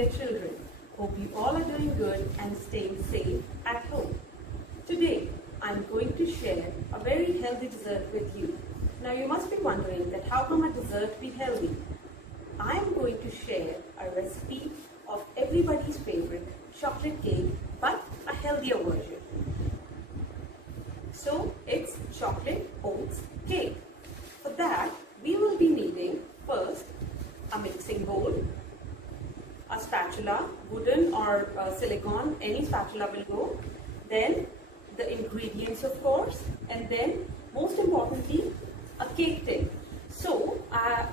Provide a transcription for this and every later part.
dear children. Hope you all are doing good and staying safe at home. Today, I'm going to share a very healthy dessert with you. Now you must be wondering that how come a dessert be healthy? I am going to share a recipe of everybody's favorite chocolate cake, but a healthier version. So it's chocolate oats cake. For that, we will be needing first a mixing bowl, a spatula, wooden or silicone, any spatula will go. Then the ingredients, of course, and then most importantly, a cake tin. So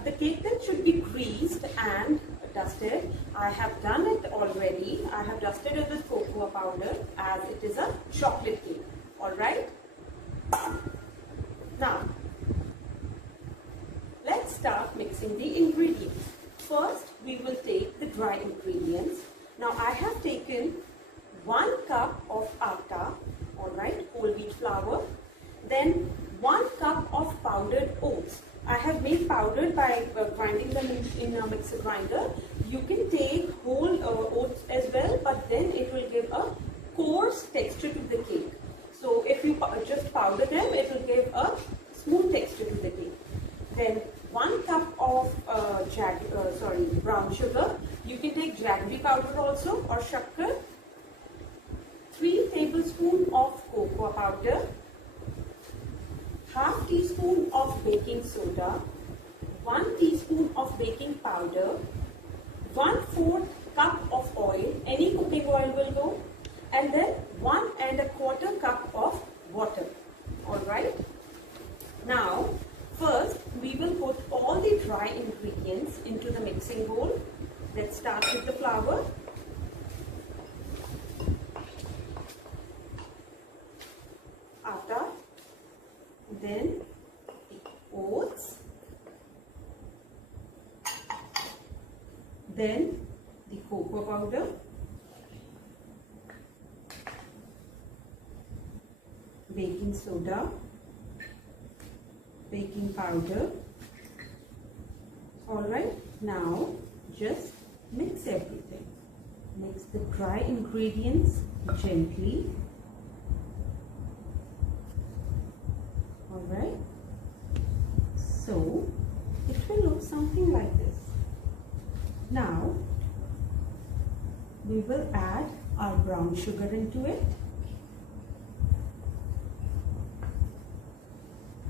the cake tin should be greased and dusted. I have done it already. I have dusted it with cocoa powder as it is a chocolate cake. Alright? Now, let's start mixing the ingredients. First, we will take the dry ingredients. Now, I have taken 1 cup of atta, alright, whole wheat flour. Then 1 cup of powdered oats. I have made powdered by grinding them in a mixer grinder. You can take whole oats as well, but then it will give a coarse texture to the cake. So if you just powder them, it will give a smooth texture to the cake. Then 1 cup of brown sugar. You can take jaggery powder also or shakkar. 3 tablespoons of cocoa powder. Half teaspoon of baking soda. 1 teaspoon of baking powder. 1/4 cup of oil. Any cooking oil will go. And then 1 1/4 cup of water. Alright. Now, first, we will put all the dry ingredients into the mixing bowl. Let's start with the flour. Atta. Then the oats. Then the cocoa powder. Baking soda. Baking powder. Alright, now just mix everything. Mix the dry ingredients gently. Alright, so it will look something like this. Now we will add our brown sugar into it.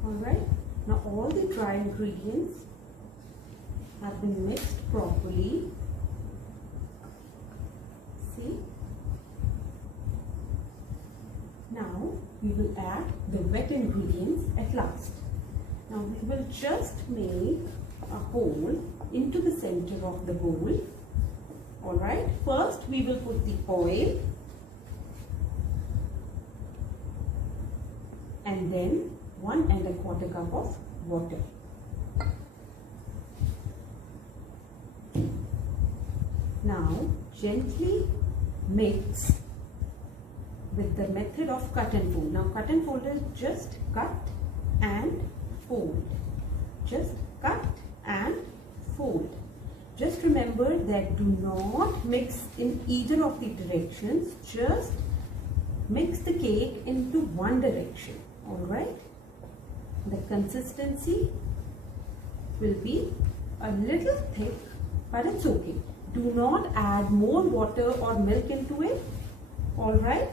Alright, now all the dry ingredients have been mixed properly. See? Now we will add the wet ingredients at last. Now we will just make a hole into the center of the bowl. Alright, first we will put the oil and then 1 1/4 cup of water. Now gently mix with the method of cut and fold. Now cut and fold is just cut and fold. Just cut and fold. Just remember that do not mix in either of the directions. Just mix the cake into one direction. Alright? The consistency will be a little thick, but it's okay. Do not add more water or milk into it. Alright?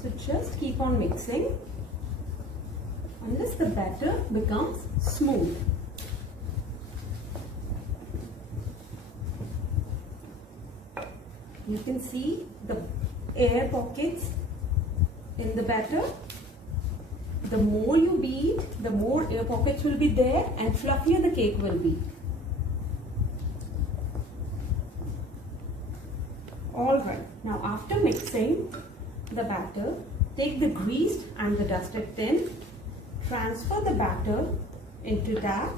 So just keep on mixing unless the batter becomes smooth. You can see the air pockets in the batter. The more you beat, the more air pockets will be there and fluffier the cake will be. Alright, now after mixing the batter, take the greased and the dusted tin, transfer the batter into that.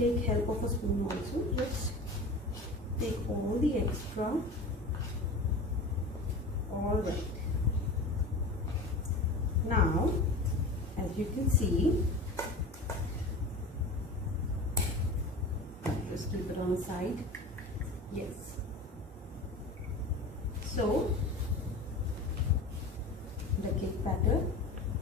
take help of a spoon also. Just take all the extra. Alright. Now, as you can see, just keep it on the side. Yes. So, the cake batter,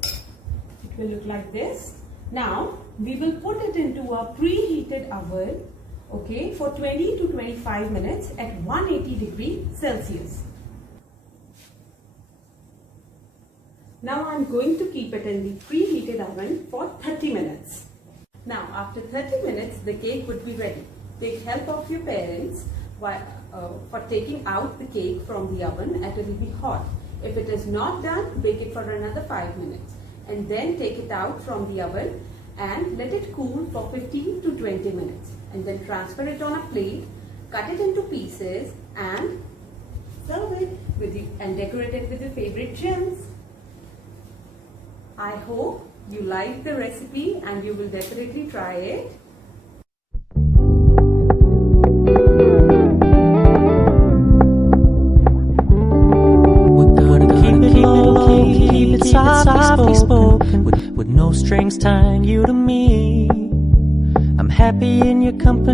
it will look like this. Now, we will put it into a preheated oven, okay, for 20 to 25 minutes at 180 degrees Celsius. Now, I am going to keep it in the preheated oven for 30 minutes. Now, after 30 minutes, the cake would be ready. Take help of your parents for taking out the cake from the oven as it will be hot. If it is not done, bake it for another 5 minutes and then take it out from the oven and let it cool for 15 to 20 minutes and then transfer it on a plate, cut it into pieces and serve it and decorate it with your favorite gems. I hope you like the recipe and you will definitely try it. Keep it softly spoken, with no strings tying you to me. I'm happy in your company.